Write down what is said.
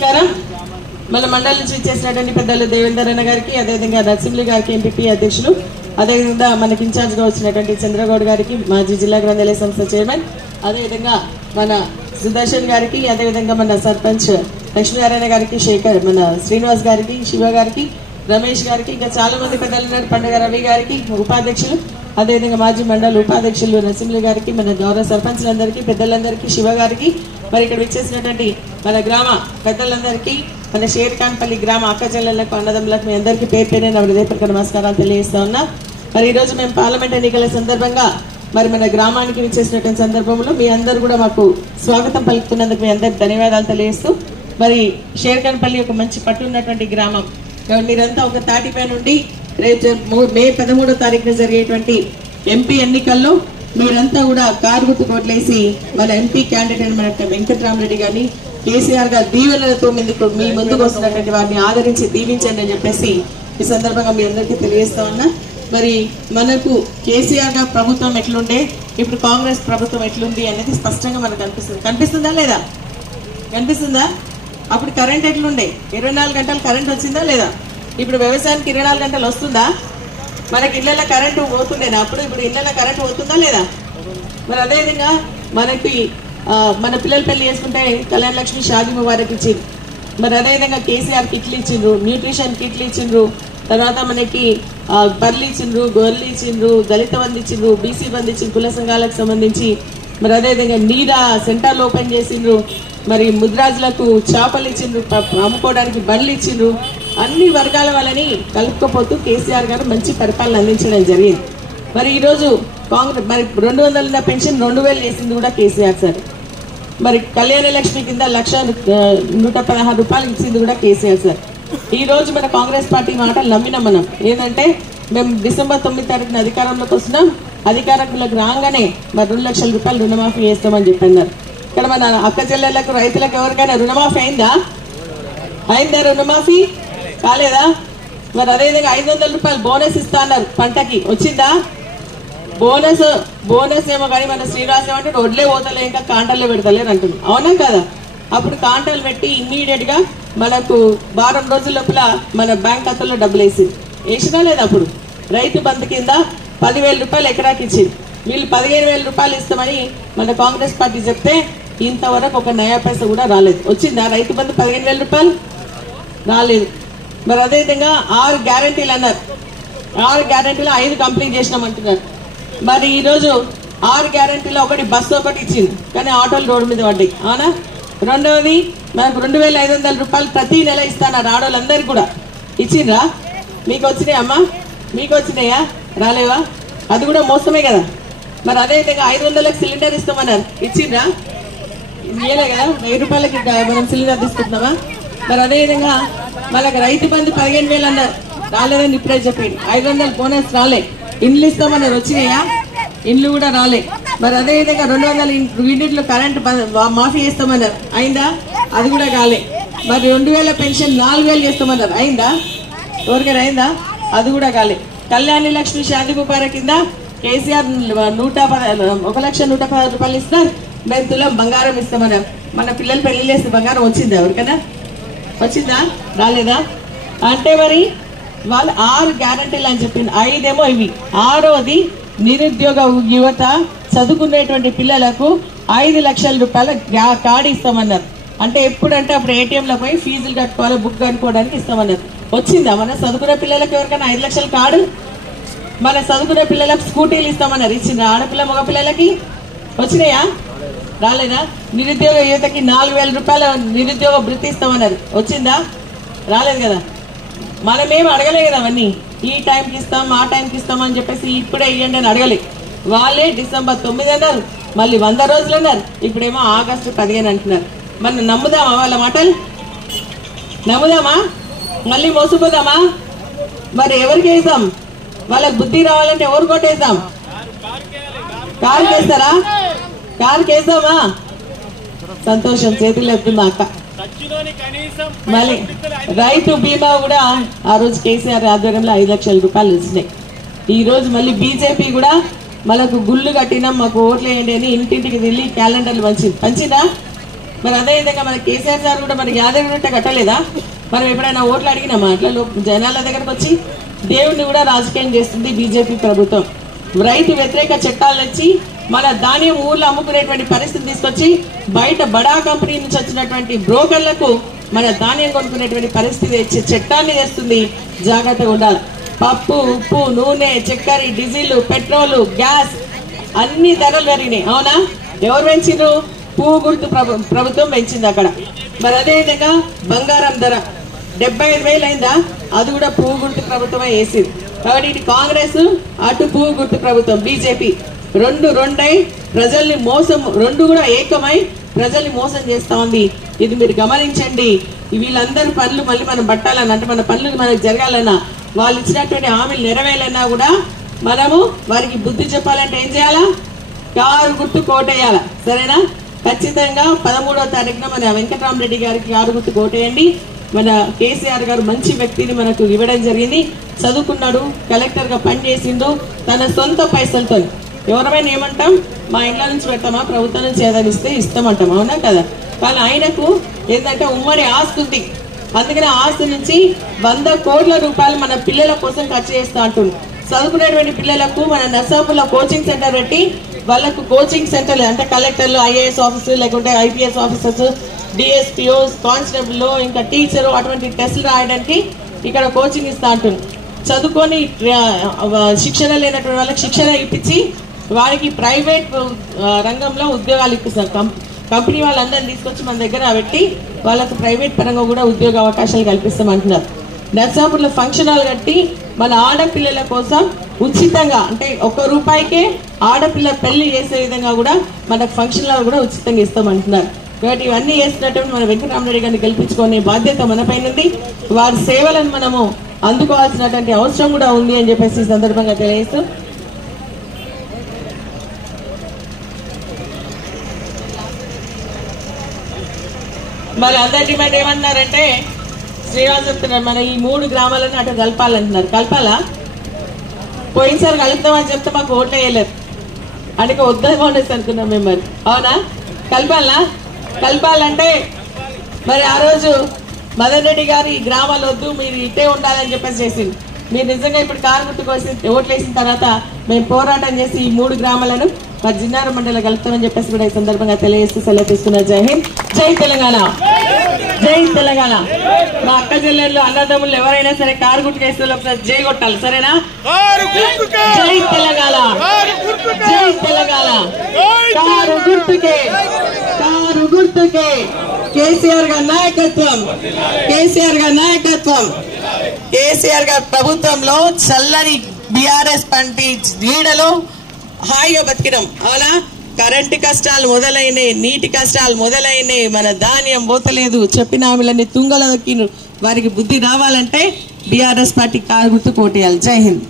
నమస్కారం. మన మండలి నుంచి చేసినటువంటి పెద్దలు దేవేందర్ అన్న గారికి, అదేవిధంగా నర్సింహులు గారికి ఎంపీపీ అధ్యక్షులు, అదేవిధంగా మనకి ఇన్ఛార్జ్ గా వచ్చినటువంటి చంద్రగౌడ్ గారికి మాజీ జిల్లా గ్రంథాలయ సంస్థ చైర్మన్, అదేవిధంగా మన సుదర్శన్ గారికి, అదేవిధంగా మన సర్పంచ్ లక్ష్మీనారాయణ గారికి, శేఖర్ మన శ్రీనివాస్ గారికి, శివ గారికి, రమేష్ గారికి, ఇంకా చాలా మంది పెద్దలు ఉన్నారు, పండుగ రవి గారికి ఉపాధ్యక్షులు, అదేవిధంగా మాజీ మండలి ఉపాధ్యక్షులు నరసింహులు గారికి, మన గౌరవ సర్పంచ్లందరికీ, పెద్దలందరికీ, శివ గారికి, మరి ఇక్కడ విచ్చేసినటువంటి మన గ్రామ పెద్దలందరికీ, మన షేర్ఖాన్పల్లి గ్రామ అక్కచెల్లెళ్లకు, అన్నదమ్ములకు మీ అందరికీ పేరు పేరే నా హృదయపూర్వక నమస్కారాలు తెలియజేస్తా ఉన్నా. మరి ఈ రోజు మేము పార్లమెంట్ ఎన్నికల సందర్భంగా మరి మన గ్రామానికి విచ్చేసినటువంటి సందర్భంలో మీ అందరూ కూడా మాకు స్వాగతం పలుకుతున్నందుకు మీ అందరికి ధన్యవాదాలు తెలియజేస్తూ, మరి షేర్ఖాన్పల్లి ఒక మంచి పట్టు ఉన్నటువంటి గ్రామం. మీరంతా ఒక తాటిపై నుండి రేపు మే 13వ తారీఖున జరిగేటువంటి ఎంపీ ఎన్నికల్లో మీరంతా కూడా కారు గుర్తు కోట్లేసి మన ఎంపీ క్యాండిడేట్ మన వెంకటరామరెడ్డి గారిని కేసీఆర్ గారు దీవెనలతో మీ ముందుకు వస్తున్నటువంటి వారిని ఆదరించి దీవించండి అని చెప్పేసి ఈ సందర్భంగా మీ అందరికీ తెలియజేస్తా ఉన్నా. మరి మనకు కేసీఆర్ గారు ప్రభుత్వం ఎట్లుండే, ఇప్పుడు కాంగ్రెస్ ప్రభుత్వం ఎట్లుంది అనేది స్పష్టంగా మనకు కనిపిస్తుందా లేదా? కనిపిస్తుందా? అప్పుడు కరెంట్ ఎట్లుండే, 24 గంటలు కరెంట్ వచ్చిందా లేదా? ఇప్పుడు వ్యవసాయానికి 24 గంటలు వస్తుందా? మనకి ఇళ్లలో కరెంటు పోతుండేనా అప్పుడు? ఇప్పుడు ఇళ్లలో కరెంటు పోతుందా లేదా? మరి అదేవిధంగా మనకి మన పిల్లలు పెళ్లి చేసుకుంటే కళ్యాణ లక్ష్మి షాదీ ముబారక్ ఇచ్చిండ్రు. మరి అదేవిధంగా కేసీఆర్ కిట్లు ఇచ్చిండ్రు, న్యూట్రిషన్ కిట్లు ఇచ్చిండ్రు, తర్వాత మనకి బర్లు ఇచ్చిండ్రు, గొర్రెలు ఇచ్చిండ్రు, దళిత బంధు ఇచ్చిండ్రు, బీసీ బంధు ఇచ్చిండ్రు, కుల సంఘాలకు సంబంధించి. మరి అదేవిధంగా నీరా సెంటర్లు ఓపెన్ చేసిండ్రు, మరి ముద్రాజులకు చేపలు ఇచ్చిండ్రు, అమ్ముకోవడానికి బండ్లు ఇచ్చిండ్రు. అన్ని వర్గాల వాళ్ళని కలుపుకోపోతూ కేసీఆర్ గారు మంచి పరిపాలన అందించడం జరిగింది. మరి ఈరోజు కాంగ్రెస్ మరి 200 పెన్షన్ 2000 చేసింది కూడా కేసీఆర్ సార్. మరి కళ్యాణ లక్ష్మి కింద 1,116 రూపాయలు ఇచ్చింది కూడా కేసీఆర్ సార్. ఈ రోజు మన కాంగ్రెస్ పార్టీ మాటలు నమ్మినాం మనం. ఏంటంటే మేము డిసెంబర్ 9వ తారీఖున అధికారంలోకి వస్తున్నాం, అధికారంలోకి రాగానే మరి 2 లక్షల రూపాయలు రుణమాఫీ చేస్తామని చెప్పన్నారు. ఇక్కడ మన అక్క చెల్లెళ్లకు, రైతులకు ఎవరికైనా రుణమాఫీ అయిందా? రుణమాఫీ కాలేదా? మరి అదేవిధంగా 500 రూపాయలు బోనస్ ఇస్తా అన్నారు, పంటకి వచ్చిందా? బోనస్ ఏమో కానీ మన శ్రీనివాస్ ఏమంటే వడ్లే పోతలే, ఇంకా కాంటాల్లో పెడతలేరు అంటుంది. అవునా కదా? అప్పుడు కాంటాలు పెట్టి ఇమ్మీడియట్ గా మనకు వారం రోజుల లోపల మన బ్యాంక్ ఖాతాలో డబ్బులు వేసినా లేదా? అప్పుడు రైతు బంధు కింద 10,000 రూపాయలు ఎకరాకి ఇచ్చింది. వీళ్ళు 15,000 రూపాయలు ఇస్తామని మన కాంగ్రెస్ పార్టీ చెప్తే ఇంతవరకు ఒక నయా పైసా కూడా రాలేదు. వచ్చిందా రైతు బంధు 15,000 రూపాయలు? రాలేదు. మరి అదేవిధంగా 6 గ్యారంటీలు అన్నారు, 6 గ్యారంటీలు 5 కంప్లీట్ చేసినామంటున్నారు. మరి ఈరోజు 6 గ్యారంటీలో ఒకటి బస్సు ఒకటి ఇచ్చింది, కానీ ఆటోలు రోడ్డు మీద పడ్డాయి. అవునా? రెండవది మనకు 2,500 రూపాయలు ప్రతి నెల ఇస్తాన్నారు ఆడోళ్ళందరికీ కూడా. ఇచ్చిండ్రా? మీకు వచ్చినాయా అమ్మా? మీకు వచ్చినాయా? రాలేవా? అది కూడా మోసమే కదా. మరి అదేవిధంగా 500లకు సిలిండర్ ఇస్తామన్నారు, ఇచ్చిండ్రా? ఇయ్యలే కదా. 1000 రూపాయలకి మనం సిలిండర్ తీసుకుంటున్నామా? మరి అదేవిధంగా మనకు రైతు బంధు 15,000 అన్నారు, రాలేదని ఇప్పుడే చెప్పింది. 500 బోనస్ రాలే. ఇండ్లు ఇస్తామన్నారు, వచ్చినాయా? ఇండ్లు కూడా రాలే. మరి అదేవిధంగా 200 యూనిట్లు కరెంట్ మాఫీ చేస్తామన్నారు, అయిందా? అది కూడా కాలే. మరి 2000 పెన్షన్ 4000 చేస్తామన్నారు, అయిందా? ఎవరికైనా అయిందా? అది కూడా కాలే. కళ్యాణ లక్ష్మి షాదీ ముబారక్ కింద కేసీఆర్ 1,110,000 రూపాయలు ఇస్తారు, మేము తులం బంగారం ఇస్తామన్నారు. మన పిల్లలు పెళ్లి చేస్తే బంగారం వచ్చిందా? ఎవరికైనా వచ్చిందా? రాలేదా? అంటే మరి వాళ్ళు 6 గ్యారంటీలు అని చెప్పింది, 5 ఏమో ఇవి. 6వది నిరుద్యోగ యువత చదువుకునేటువంటి పిల్లలకు 5 లక్షల రూపాయల కార్డు ఇస్తామన్నారు. అంటే ఎప్పుడంటే అప్పుడు ఏటీఎంలో పోయి ఫీజులు కట్టుకోవాలి, బుక్ కట్టుకోవడానికి ఇస్తామన్నారు. వచ్చిందా? మన చదువుకునే పిల్లలకు ఎవరికైనా 5 లక్షల కార్డు? మన చదువుకునే పిల్లలకు స్కూటీలు ఇస్తామన్నారు, ఇచ్చిందా? ఆడపిల్ల మగ పిల్లలకి వచ్చినాయా? రాలేదా? నిరుద్యోగ యువతకి 4,000 రూపాయల నిరుద్యోగ వృత్తి ఇస్తామన్నారు, వచ్చిందా? రాలేదు కదా. మనమేం అడగలే కదా అవన్నీ. ఈ టైంకి ఇస్తాం, ఆ టైంకి ఇస్తాం అని చెప్పేసి ఇప్పుడే ఇవ్వండి అని అడగలే. వాళ్ళే డిసెంబర్ 9 అన్నారు, మళ్ళీ 100 రోజులు అన్నారు, ఇప్పుడేమో ఆగస్టు 15 అంటున్నారు. మనం నమ్ముదామా వాళ్ళ మాటలు? నమ్ముదామా? మళ్ళీ మోసపోదామా? మరి ఎవరికి వేద్దాం? వాళ్ళకి బుద్ధి రావాలంటే ఎవరు కొట్టేద్దాం? కారుకి వేస్తారా? కారుకి వేద్దామా? సంతోషం, చేతులు ఎత్తుంది అక్క. మళ్ళీ రైతు బీమా కూడా ఆ రోజు కేసీఆర్ ఆధ్వర్యంలో 5 లక్షల రూపాయలు వచ్చినాయి. ఈ రోజు మళ్ళీ బీజేపీ కూడా మనకు గుళ్ళు కట్టినాం, మాకు ఓట్లు వేయండి అని ఇంటింటికి వెళ్ళి క్యాలెండర్లు పంచిందా? మరి అదేవిధంగా మన కేసీఆర్ సార్ కూడా మనకి యాదగిరి కట్టలేదా? మనం ఎప్పుడైనా ఓట్లు అడిగినామా? అట్లా జనాల దగ్గరకు వచ్చి దేవుడిని కూడా రాజకీయం చేస్తుంది బీజేపీ ప్రభుత్వం. రైతు వ్యతిరేక చట్టాలు వచ్చి మన ధాన్యం ఊర్లో అమ్ముకునేటువంటి పరిస్థితి తీసుకొచ్చి బయట బడా కంపెనీ నుంచి వచ్చినటువంటి బ్రోకర్లకు మన ధాన్యం కొనుక్కునేటువంటి పరిస్థితి ఇచ్చే చట్టాన్ని చేస్తుంది. జాగ్రత్తగా ఉండాలి. పప్పు, ఉప్పు, నూనె, చక్కెర, డీజిల్, పెట్రోల్, గ్యాస్ అన్ని ధరలు పెరిగినాయి. అవునా? ఎవరు పెంచిండ్రు? పువ్వు గుర్తు ప్రభుత్వం పెంచింది అక్కడ. మరి అదేవిధంగా బంగారం ధర 75,000 అయిందా? అది కూడా పువ్వు గుర్తు ప్రభుత్వమే వేసింది. కాబట్టి ఇటు కాంగ్రెస్, అటు పువ్వు గుర్తు ప్రభుత్వం బీజేపీ రెండై ప్రజల్ని మోసం, రెండు కూడా ఏకమై ప్రజల్ని మోసం చేస్తా ఉంది. ఇది మీరు గమనించండి. వీళ్ళందరి పనులు మళ్ళీ మనం పట్టాలన్నా, అంటే మన పనులు మనకు జరగాలన్నా, వాళ్ళు ఇచ్చినటువంటి హామీలు నెరవేయాలన్నా కూడా మనము వారికి బుద్ధి చెప్పాలంటే ఏం చేయాలా? కారు గుర్తు కోటేయాలా? సరేనా? ఖచ్చితంగా 13వ తారీఖున మన వెంకటరామరెడ్డి గారికి కారు గుర్తు కోటేయండి. మన కేసీఆర్ గారు మంచి వ్యక్తిని మనకు ఇవ్వడం జరిగింది. చదువుకున్నాడు, కలెక్టర్ గా పనిచేసిండు, తన సొంత పైసలతో. ఎవరైనా ఏమంటాం? మా ఇంట్లో నుంచి పెట్టామా, ప్రభుత్వం నుంచి ఏదైనా ఇస్తే ఇస్తామంటాం. అవునా కదా? కానీ ఆయనకు ఏంటంటే ఉమ్మడి ఆస్తి ఉంది. అందుకని ఆస్తి నుంచి 100 కోట్ల రూపాయలు మన పిల్లల కోసం ఖర్చు చేస్తా అంటుంది. చదువుకునేటువంటి పిల్లలకు మన నర్సాపూర్లో కోచింగ్ సెంటర్ పెట్టి వాళ్ళకు కోచింగ్ సెంటర్లు, అంటే కలెక్టర్లు, ఐఏఎస్ ఆఫీసర్, లేకుంటే ఐపీఎస్ ఆఫీసర్స్, డిఎస్పీఓస్, కానిస్టేబుల్, ఇంకా టీచరు అటువంటి టెస్టులు రాయడానికి ఇక్కడ కోచింగ్ ఇస్తా అంటుంది. చదువుకొని శిక్షణ లేనటువంటి వాళ్ళకి శిక్షణ ఇప్పించి వారికి ప్రైవేట్ రంగంలో ఉద్యోగాలు ఇప్పిస్తారు. కంపెనీ వాళ్ళందరినీ తీసుకొచ్చి మన దగ్గర పెట్టి వాళ్ళకు ప్రైవేట్ పరంగా కూడా ఉద్యోగ అవకాశాలు కల్పిస్తామంటున్నారు. నర్సాపూర్లో ఫంక్షన్ హాల్ కట్టి మన ఆడపిల్లల కోసం ఉచితంగా, అంటే ₹1 ఆడపిల్ల పెళ్లి చేసే విధంగా కూడా మనకు ఫంక్షన్ హాల్ కూడా ఉచితంగా ఇస్తామంటున్నారు. కాబట్టి ఇవన్నీ చేస్తున్నటువంటి మన వెంకటరామరెడ్డి గారిని గెలిపించుకునే బాధ్యత మన పైన ఉంది. వారి సేవలను మనము అందుకోవాల్సినటువంటి అవసరం కూడా ఉంది అని చెప్పేసి ఈ సందర్భంగా తెలియజేస్తూ, మరి అందరి డిమాండ్ ఏమన్నారంటే, శ్రీనివాస్ చెప్తున్నారు మన ఈ 3 గ్రామాలను అటు కలపాలంటున్నారు. కలపాలా? పోయినసారి కలుపుతామని చెప్తే మాకు ఓట్లు వేయలేదు, అందుకే వద్దని ఉండేసి అనుకున్నాం మేము. మరి అవునా? కలపాలా? కలపాలంటే మరి ఆ రోజు మదన్ రెడ్డి గారు ఈ గ్రామాలు వద్దు, మీరు ఇట్టే ఉండాలని చెప్పేసి చేసింది. మీరు నిజంగా ఇప్పుడు కారు గుర్తుకు ఓట్లు వేసిన తర్వాత మేము పోరాటం చేసి ఈ 3 గ్రామాలను మరి జిన్నారం మండలిలో కలుపుతామని చెప్పేసి కూడా ఈ సందర్భంగా తెలియజేస్తూ సెలవు తీసుకున్నారు. జై హింద్, జై తెలంగాణ, జై తెలంగాణ. మా అక్క జిల్లాలో అన్నదమ్ములు ఎవరైనా సరే కారు గుర్తుకు వేస్తే ఒకసారి జై కొట్టాలి. సరేనా? జై తెలంగాణ, జై తెలంగాణ. కారు గుర్తుకే, కారు గుర్తుకే. కేసీఆర్ గారి నాయకత్వం, కేసీఆర్ గారి నాయకత్వం. కేసీఆర్ గారి ప్రభుత్వంలో చల్లని బీఆర్ఎస్ పంటి నీడలో హాయిగా బతికినాం. అవునా? కరెంటు కష్టాలు మొదలైనాయి, నీటి కష్టాలు మొదలైనాయి, మన ధాన్యం పోతలేదు, చెప్పిన హామీలన్నీ తుంగలో దొక్కిన. వారికి బుద్ధి రావాలంటే బీఆర్ఎస్ పార్టీ కారు గుర్తు కోటేయాలి. జై హింద్.